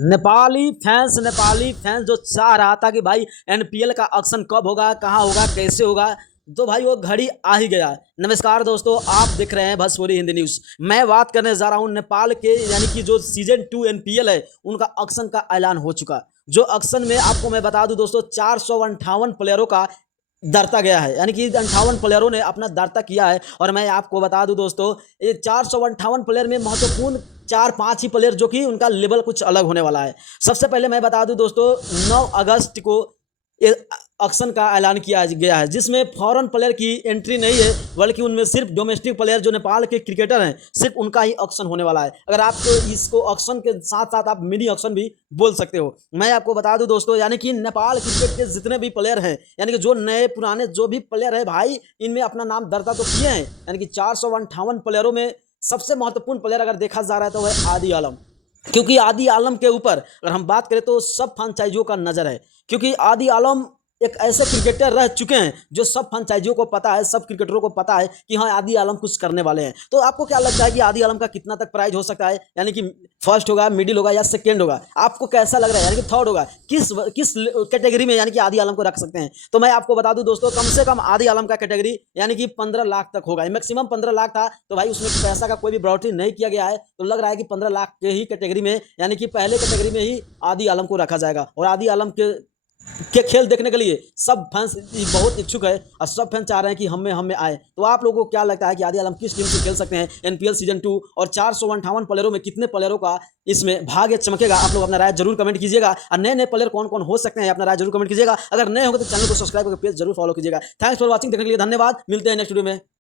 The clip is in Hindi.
नेपाली फैंस जो चाह रहा था कि भाई एनपीएल का ऑक्शन कब होगा, कहाँ होगा, कैसे होगा, तो भाई वो घड़ी आ ही गया। नमस्कार दोस्तों, आप देख रहे हैं भोजपुरी हिंदी न्यूज। मैं बात करने जा रहा हूं नेपाल के, यानी कि जो सीजन 2 एनपीएल है उनका ऑक्शन का ऐलान हो चुका। जो ऑक्शन में आपको मैं बता दूं दोस्तों, 458 प्लेयरों का दरता गया है, यानी कि 58 प्लेयरों ने अपना दरता किया है। और मैं आपको बता दूं दोस्तों, ये 458 प्लेयर में महत्वपूर्ण 4-5 ही प्लेयर जो कि उनका लेवल कुछ अलग होने वाला है। सबसे पहले मैं बता दूं दोस्तों, 9 अगस्त को ऑक्शन का ऐलान किया गया है, जिसमें फॉरेन प्लेयर की एंट्री नहीं है, बल्कि उनमें सिर्फ डोमेस्टिक प्लेयर जो नेपाल के क्रिकेटर हैं, सिर्फ उनका ही ऑक्शन होने वाला है। अगर आप इसको ऑक्शन के साथ साथ आप मिनी ऑक्शन भी बोल सकते हो। मैं आपको बता दूं दोस्तों, यानी कि नेपाल क्रिकेट के जितने भी प्लेयर हैं, यानी कि जो नए पुराने जो भी प्लेयर है भाई, इनमें अपना नाम दर्ता तो किए हैं। यानी कि 458 प्लेयरों में सबसे महत्वपूर्ण प्लेयर अगर देखा जा रहा है तो वह आदि आलम। क्योंकि आदि आलम के ऊपर अगर हम बात करें तो सब फ्रेंचाइजियों का नजर है, क्योंकि आदि आलम एक ऐसे क्रिकेटर रह चुके हैं जो सब फ्रेंचाइजियों को पता है, सब क्रिकेटरों को पता है कि हाँ आदि आलम कुछ करने वाले हैं। तो आपको क्या लगता है कि आदि आलम का कितना तक प्राइज हो सकता है? यानी कि फर्स्ट होगा, मिडिल होगा या सेकेंड होगा? आपको कैसा लग रहा है, यानी कि थर्ड होगा? किस किस कैटेगरी में यानी कि आदि आलम को रख सकते हैं? तो मैं आपको बता दूं दोस्तों, कम से कम आदि आलम का कैटेगरी यानी कि 15 लाख तक होगा। मैक्सिमम 15 लाख था, तो भाई उसमें पैसा का कोई भी बढ़ोतरी नहीं किया गया है। तो लग रहा है कि 15 लाख के ही कैटेगरी में, यानी कि पहले कैटेगरी में ही आदि आलम को रखा जाएगा। और आदि आलम के खेल देखने के लिए सब फैंस बहुत इच्छुक है, और सब फैंस चाह रहे हैं कि हमें आए। तो आप लोगों को क्या लगता है कि आदि आलम किस टीम से खेल सकते हैं एनपीएल सीजन 2? और 458 प्लेयरों में कितने प्लेयरों का इसमें भाग्य चमकेगा? आप लोग अपना राय जरूर कमेंट कीजिएगा। और नए नए प्लेयर कौन कौन हो सकते हैं अपना राय जरूर कमेंट कीजिएगा। अगर नए होंगे तो चैनल को सब्सक्राइब करके पेज जरूर फॉलो कीजिएगा। थैंक्स फॉर वॉचिंग, देखने के लिए धन्यवाद। मिलते हैं नेक्स्ट वीडियो में।